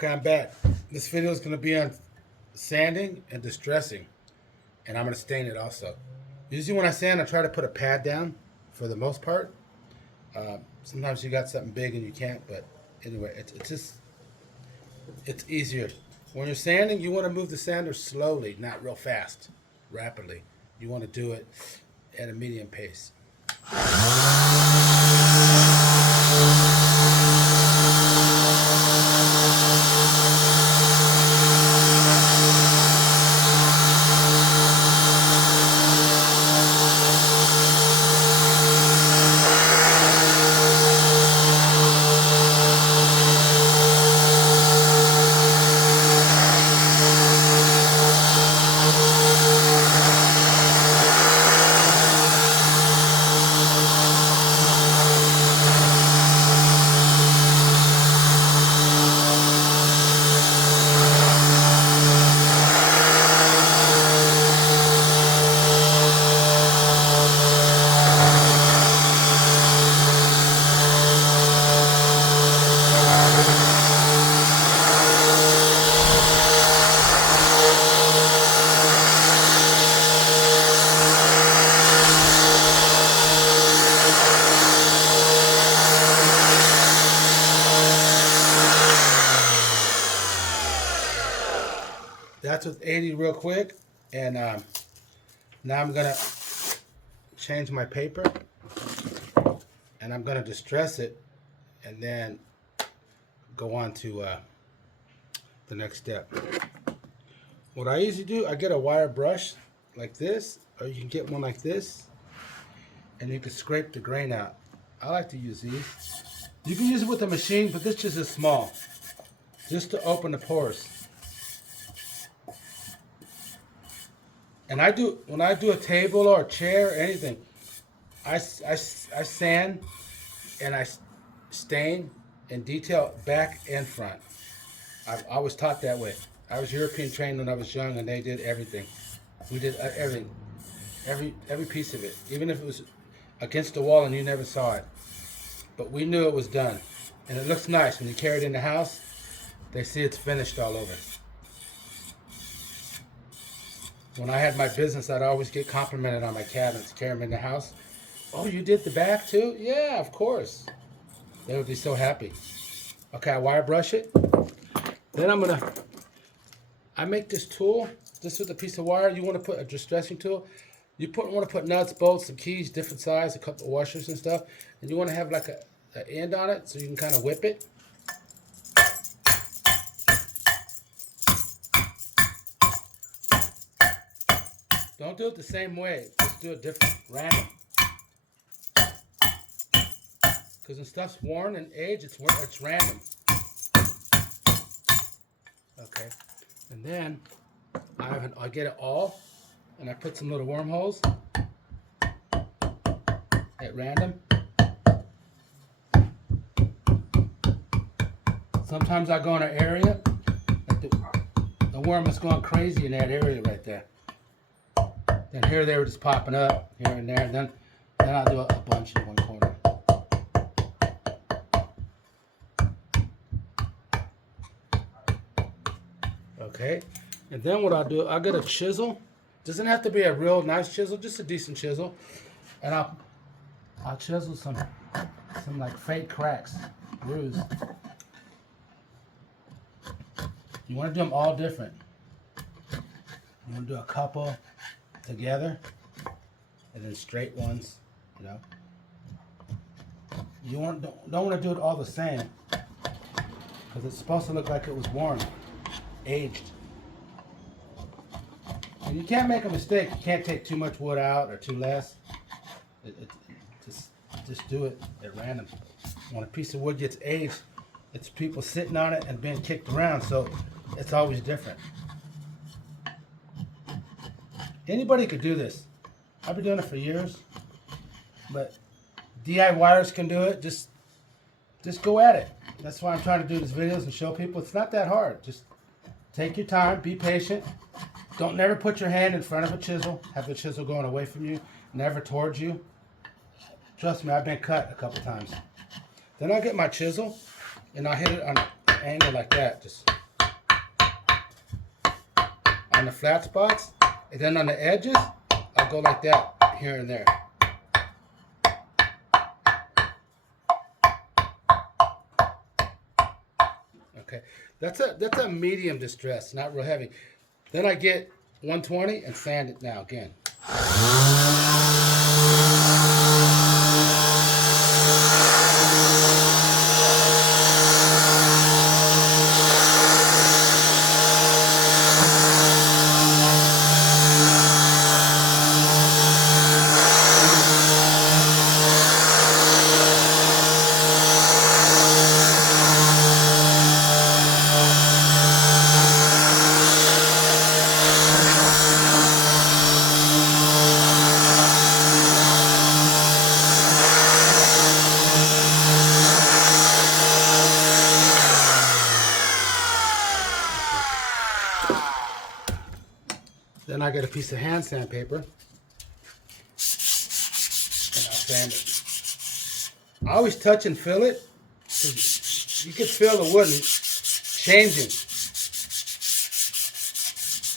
Okay, I'm back. This video is going to be on sanding and distressing, and I'm going to stain it also. Usually when I sand, I try to put a pad down for the most part. Sometimes you got something big and you can't, but anyway, it's easier. When you're sanding, you want to move the sander slowly, not real fast, rapidly. You want to do it at a medium pace. That's with 80 real quick, and now I'm gonna change my paper, and I'm gonna distress it, and then go on to the next step. What I usually do, I get a wire brush like this, or you can get one like this, and you can scrape the grain out. I like to use these. You can use it with a machine, but this just is small, just to open the pores. And when I do a table or a chair or anything, I sand and I stain and detail back and front. I was taught that way. I was European trained when I was young, and they did everything. We did everything, every piece of it, even if it was against the wall and you never saw it. But we knew it was done, and it looks nice when you carry it in the house. They see it's finished all over. When I had my business, I'd always get complimented on my cabinets, carry them in the house. Oh, you did the back too? Yeah, of course. They would be so happy. Okay, I wire brush it. Then I make this tool, just with a piece of wire. You want to put a distressing tool. You want to put nuts, bolts, some keys, different size, a couple of washers and stuff. And you want to have like an end on it so you can kind of whip it. Don't do it the same way. Just do it different, random. Because when stuff's worn and aged, it's random. Okay, and then I get it all, and I put some little wormholes at random. Sometimes I go in an area, like the worm is going crazy in that area right there. Then here they were just popping up here and there, and then I'll do a bunch in one corner. Okay, and then what I'll do, I'll get a chisel. Doesn't have to be a real nice chisel, just a decent chisel, and I'll chisel some like fake cracks, grooves. You want to do them all different. You want to do a couple together, and then straight ones, you know. You don't want to do it all the same, because it's supposed to look like it was worn, aged. And you can't make a mistake. You can't take too much wood out or too less. Just do it at random. When a piece of wood gets aged, it's people sitting on it and being kicked around, so it's always different. Anybody could do this. I've been doing it for years, but DIYers can do it. Just go at it. That's why I'm trying to do these videos and show people it's not that hard. Just take your time, be patient. Don't never put your hand in front of a chisel. Have the chisel going away from you, never towards you. Trust me, I've been cut a couple times. Then I'll get my chisel and I'll hit it on angle like that, just on the flat spots, and then on the edges, I'll go like that here and there. Okay, that's a medium distress, not real heavy. Then I get 120 and sand it now again. Then I get a piece of hand sandpaper and I'll sand it. I always touch and feel it, because you can feel the wood changing.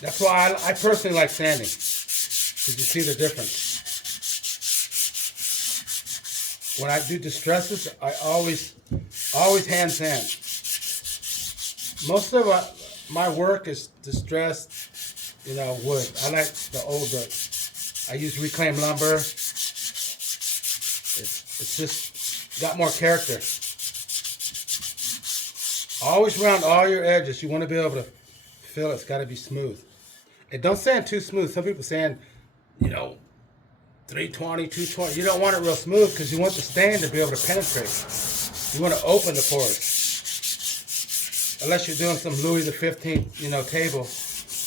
That's why I personally like sanding, because you see the difference. When I do distresses, I always hand sand. Most of my work is distressed, you know, wood. I like the older. I use reclaimed lumber. It's just got more character. Always round all your edges. You want to be able to feel it's got to be smooth. And don't sand too smooth. Some people sand, you know, 320, 220. You don't want it real smooth because you want the stain to be able to penetrate. You want to open the pores. Unless you're doing some Louis XV, you know, table.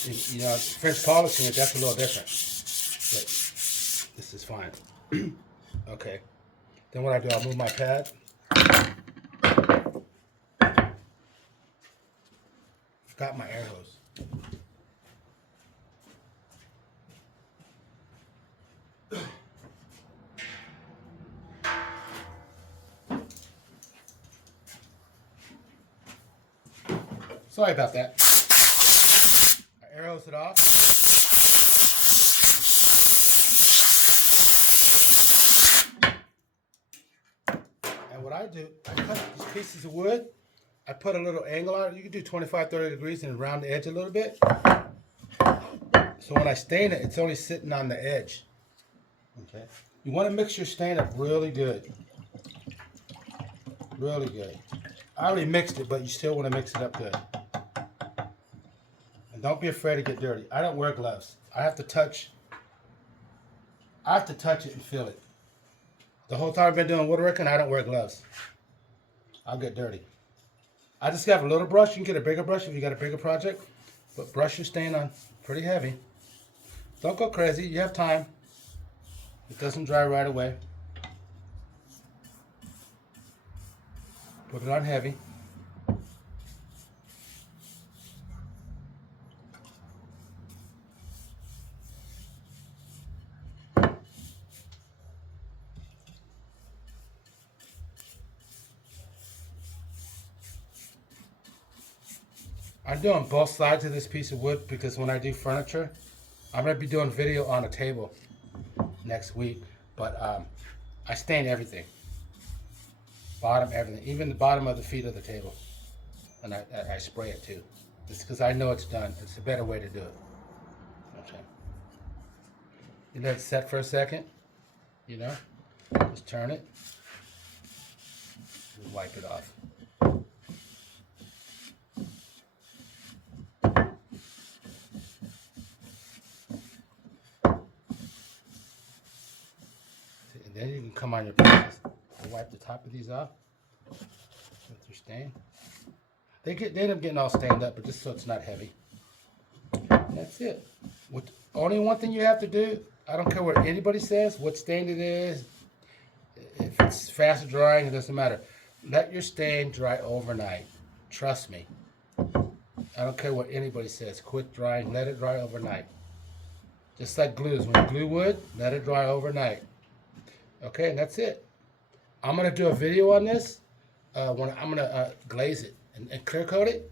You know, French polishing it, that's a little different. But this is fine. Okay. Then what I do, I'll move my pad. Got my air hose. Sorry about that. I air hose it off. And what I do, I cut these pieces of wood. I put a little angle on it. You can do 25, 30 degrees and round the edge a little bit. So when I stain it, it's only sitting on the edge. Okay. You want to mix your stain up really good. Really good. I already mixed it, but you still want to mix it up good. And don't be afraid to get dirty. I don't wear gloves. I have to touch it and feel it. The whole time I've been doing woodworking, I don't wear gloves. I'll get dirty. I just have a little brush. You can get a bigger brush if you got a bigger project. But brush your stain on pretty heavy. Don't go crazy. You have time. It doesn't dry right away. Put it on heavy. I'm doing both sides of this piece of wood because when I do furniture, I'm going to be doing video on a table next week. But I stain everything. Bottom, everything. Even the bottom of the feet of the table. And I spray it too. It's because I know it's done. It's a better way to do it. Okay. You let it set for a second. You know? Just turn it. Just wipe it off. Then you can come on your pieces and wipe the top of these off with your stain. They end up getting all stained up, but just so it's not heavy. And that's it. Only one thing you have to do, I don't care what anybody says, what stain it is, if it's fast drying, it doesn't matter. Let your stain dry overnight. Trust me. I don't care what anybody says. Quit drying, let it dry overnight. Just like glues. When you glue wood, let it dry overnight. Okay, and that's it. I'm going to do a video on this when I'm gonna glaze it and clear coat it.